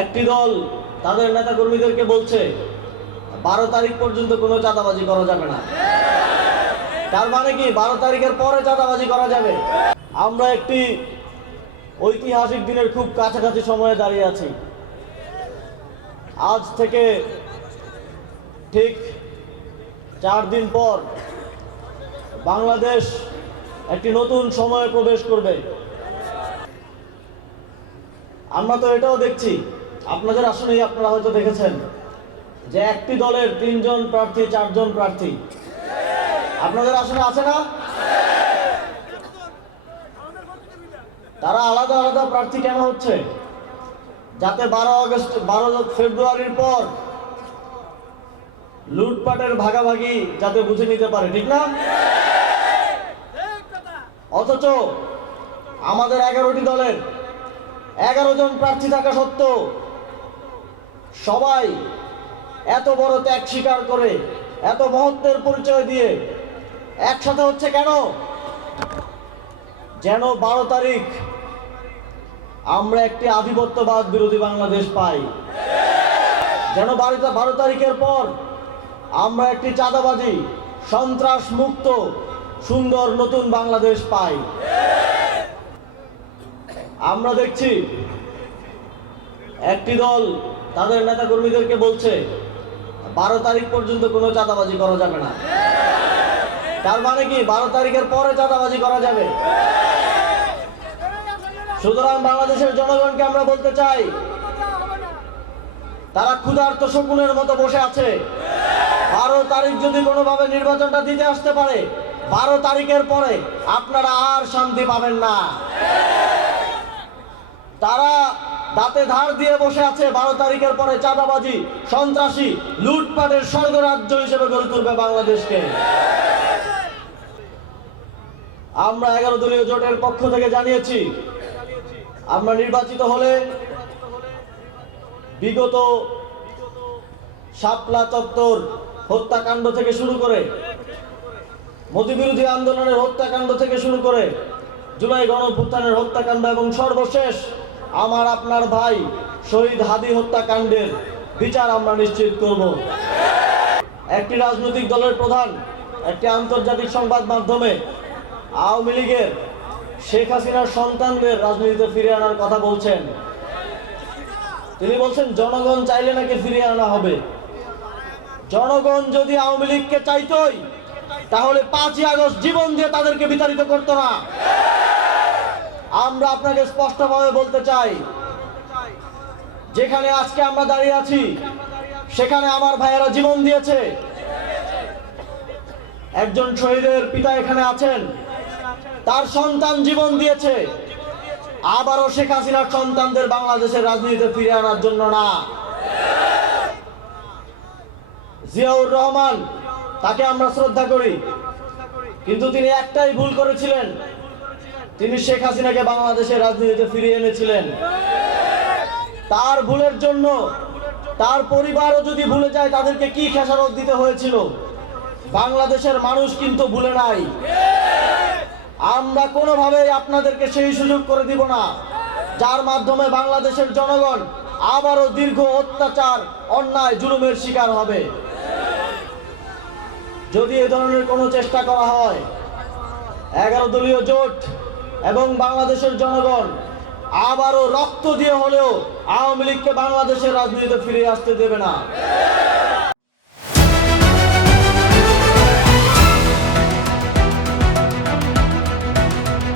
একটি দল তাদের নেতা কর্মীদেরকে বলছে 12 তারিখ পর্যন্ত কোনো চাঁদাবাজি করা যাবে না। তার মানে কি 12 তারিখের পরে চাঁদাবাজি করা যাবে? আমরা একটি ঐতিহাসিক দিনের খুব কাছাকাছি সময়ে দাঁড়িয়ে আছি। আজ থেকে ঠিক 4 দিন পর বাংলাদেশ একটি নতুন সময়ে প্রবেশ করবে। আমরা তো এটাও দেখছি, আপনাদের আসনেই আপনারা হয়তো দেখেছেন যে একটি দলের 3 জন প্রার্থী 4 জন প্রার্থী আপনাদের আসনে আছে না? তারা আলাদা আলাদা প্রার্থী কেন হচ্ছে? যাতে 12 ফেব্রুয়ারির পর লুটপাটের ভাগাভাগি যাতে বুঝে নিতে পারে, ঠিক না? অথচ আমাদের 11টি দলের 11 জন প্রার্থী থাকা সত্ত্বেও সবাই এত বড় ত্যাগ স্বীকার করে এত মহত্বের পরিচয় দিয়ে একসাথে হচ্ছে কেন? যেন 12 তারিখ আমরা একটি আধিপত্যবাদ বিরোধী বাংলাদেশ পাই, যেন 12 তারিখের পর আমরা একটি চাঁদাবাজি সন্ত্রাস মুক্ত সুন্দর নতুন বাংলাদেশ পাই। আমরা দেখছি একটি দল তাদের নেতা কর্মীদেরকে বলছে 12 তারিখ পর্যন্ত কোনো চাঁদাবাজি করা যাবে না। তার মানে কি 12 তারিখের পরে চাঁদাবাজি করা যাবে? সুতরাং বাংলাদেশের জনগণকে আমরা বলতে চাই, তারা ক্ষুধার্ত শকুনের মতো বসে আছে। 12 তারিখ যদি কোনোভাবে নির্বাচনটা দিতে আসতে পারে, 12 তারিখের পরে আপনারা আর শান্তি পাবেন না। তারা দাঁতে ধার দিয়ে বসে আছে 12 তারিখের পরে চাঁদাবাজি সন্ত্রাসী লুটপাটের স্বর্গরাজ্য হিসেবে গড়ে তুলবে বাংলাদেশকে। আমরা 11 দলীয় জোটের পক্ষ থেকে জানিয়েছি, আমরা নির্বাচিত হলে বিগত শাপলা চত্বর হত্যাকাণ্ড থেকে শুরু করে মোদি বিরোধী আন্দোলনের হত্যাকাণ্ড থেকে শুরু করে জুলাই গণঅভ্যুত্থানের হত্যাকাণ্ড এবং সর্বশেষ আমার আপনার ভাই শহীদ হাদি হত্যাকাণ্ডের বিচার আমরা নিশ্চিত করব। একটি রাজনৈতিক দলের প্রধান একটি আন্তর্জাতিক সংবাদ মাধ্যমে আওয়ামী লীগের শেখ হাসিনার সন্তানদের রাজনীতিতে ফিরে আনার কথা বলছেন। তিনি বলছেন জনগণ চাইলে নাকি ফিরিয়ে আনা হবে। জনগণ যদি আওয়ামী লীগকে চাইতই তাহলে 5ই আগস্ট জীবন দিয়ে তাদেরকে বিতাড়িত করতো না। আমরা আপনাকে স্পষ্টভাবে বলতে চাই, যেখানে আজকে আমরা দাঁড়িয়ে আছি সেখানে আমার ভাইয়েরা জীবন দিয়েছে। একজন শহীদের পিতা এখানে আছেন, তার সন্তান জীবন দিয়েছে। আবারও শেখ হাসিনার সন্তানদের বাংলাদেশের রাজনীতিতে ফিরে আনার জন্য না। জিয়াউর রহমান, তাকে আমরা শ্রদ্ধা করি, কিন্তু তিনি একটাই ভুল করেছিলেন, তিনি শেখ হাসিনাকে বাংলাদেশের রাজনীতিতে ফিরিয়ে এনেছিলেন। তার ভুলের জন্য তার পরিবারও যদি ভুলে যায় তাদেরকে কি খেসারত দিতে হয়েছিল, বাংলাদেশের মানুষ কিন্তু ভুলে নাই। আমরা কোনোভাবেই আপনাদেরকে সেই সুযোগ করে দিব না যার মাধ্যমে বাংলাদেশের জনগণ আবারও দীর্ঘ অত্যাচার অন্যায় জুলুমের শিকার হবে। যদি এই ধরনের কোনো চেষ্টা করা হয়, 11 দলীয় জোট এবং বাংলাদেশের জনগণ আবারও রক্ত দিয়ে হলেও আওয়ামী লীগকে বাংলাদেশের রাজনীতিতে ফিরে আসতে দেবে না।